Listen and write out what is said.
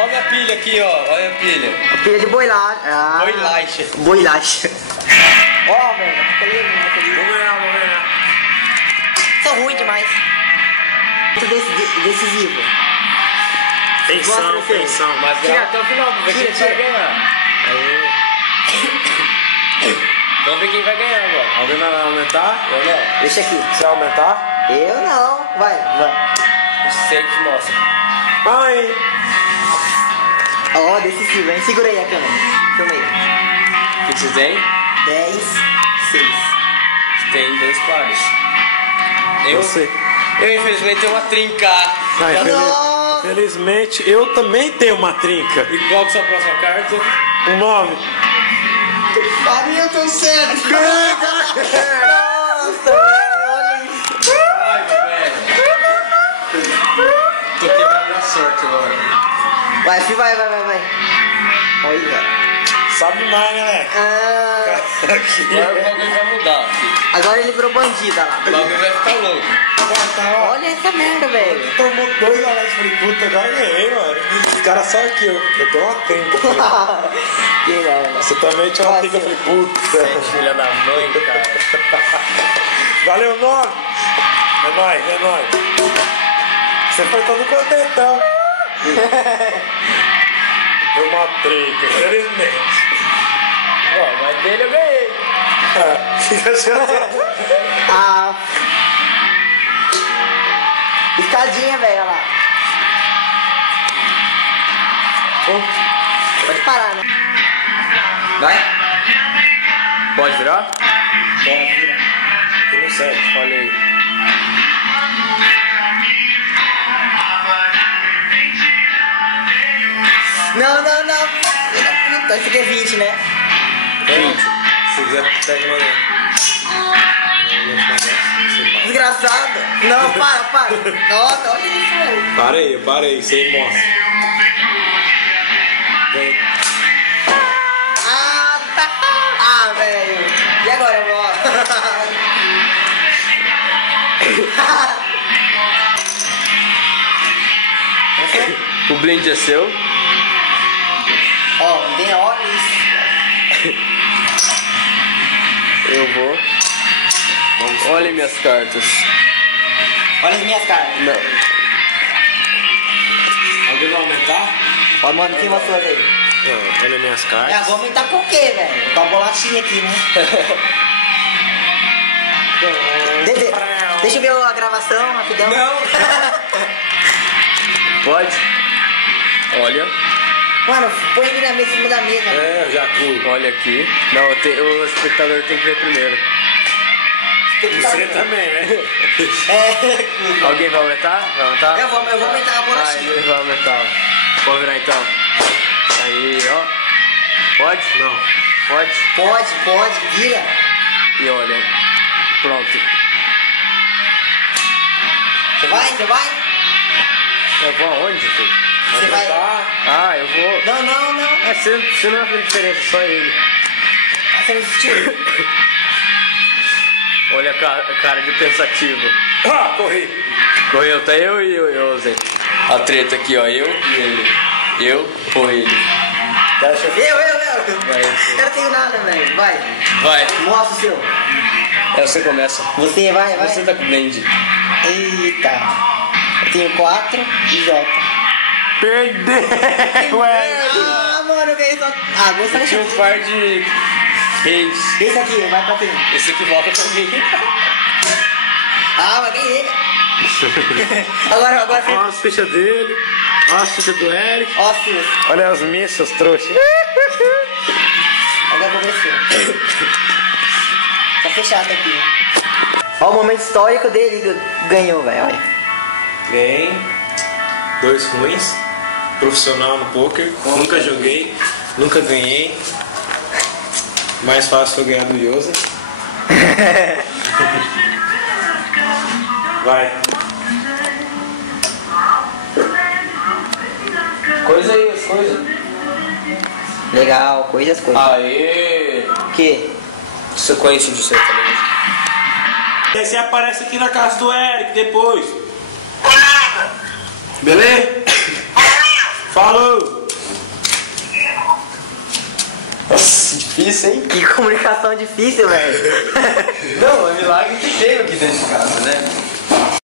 Olha minha pilha aqui, ó. Olha a pilha. A pilha de boilacha. Ah. Boilacha. Boilacha. Ó, velho. Vou ganhar. São ruins demais. Muito decisivo. Tensão. Mas ganha até o final, vamos ver quem vai ganhar. Aí. Vamos ver quem vai ganhar agora. Alguém vai aumentar? Eu não. Deixa aqui. Você vai aumentar? Eu não. Vai. Você que mostra. Ai! Ó, decisivo, hein? Segura aí a câmera. Filma aí. O que vocês têm? 10, 6. Tem 2 quadros. Você. Eu infelizmente tenho uma trinca. Ai, Não. felizmente, eu também tenho uma trinca. E qual que é a sua próxima carta? Um 9. Hamilton Senna. Nossa, olha isso. Ai, meu velho. Tô quebrando a sorte agora. Vai, filho, vai. Olha. Sabe mais, né, moleque? Ah, Agora o bagulho vai mudar. agora ele virou bandida lá. O bagulho vai ficar louco. Olha essa merda, velho. Tomou 2 aletes, falei, puta, agora ganhei, mano. Os caras só aqui, eu tenho uma trinca. Que merda. Você também tinha uma trinca, eu falei, puta. Filha da mãe, cara. Valeu, 9. É nóis. Você foi todo contentão. Foi uma trinca, infelizmente. Ó, mas dele eu ganhei. Fica assim. Ah. Escadinha, velho, olha lá. Pode parar, né? Vai? Pode virar? Pode virar. Que não serve. Olha aí. Não. Puta, esse aqui é 20, né? 20. Se quiser, pega uma. Desgraçado. Não, para. Nossa, olha isso, velho. Eu parei, você mostra. Vem. Ah, tá. Ah, velho. E agora, eu vou. O blind é seu. Ó, bem, olha isso. Eu vou. Olhem minhas cartas. Olha as minhas cartas. Não. Alguém vai aumentar? Ó, mano, quem mostrou aí? Não, olha minhas É, cartas. vou aumentar com o quê, velho? Com a bolachinha aqui, né? Deixa eu ver a gravação, rapidão. Não. Pode? Olha. Mano, põe ele na mesa, em cima da mesa. É, eu já fui. Olha aqui. Não, o espectador tem que ver primeiro. Você também, né? É. Alguém vai aumentar? Vai aumentar? Eu vou aumentar a Ah, bolachinha. ele vai aumentar. Vamos virar então. Aí, ó. Pode? Não. Pode? Pode, vira. E olha. Pronto. Você vai? Eu vou aonde, filho? Você vai. Ah, eu vou. Não. É, você não vai fazer diferença, só ele. Ah, você não assistiu? Olha a cara de pensativo. Ah, corri. Correu, tá eu e eu, Zé. A treta aqui, ó. Eu e ele. Eu ou ele. Deixa eu... Vai, Eu não tenho nada, velho. Vai. Vai. Mostra o seu. É, você começa. Você vai. Você tá com blend. Eita. Eu tenho 4 e J. Perdeu, ué. Ah, mano, eu ganhei só. Ah, vou Eu tinha um par de reis. Esse aqui, vai pra quem? Esse aqui volta pra mim. Ah, mas ganhei. Agora Olha as fichas dele. Olha as fichas do Eric. Ó, suas. Olha as minhas, seus trouxas. Agora começou. Tá fechado aqui. Ó, o momento histórico dele ganhou, velho. Olha. Ganhei. 2 ruins. Profissional no poker. Nunca joguei. Nunca ganhei. Mais fácil foi ganhar do Yosa. Vai. Coisa aí, as coisas. Legal, coisas. Aê! O quê? Sequência de sertanejo. E aí você aparece aqui na casa do Eric depois. Beleza? Falou! difícil, hein? Que comunicação difícil, velho. Não, é milagre que teve aqui dentro de casa, né?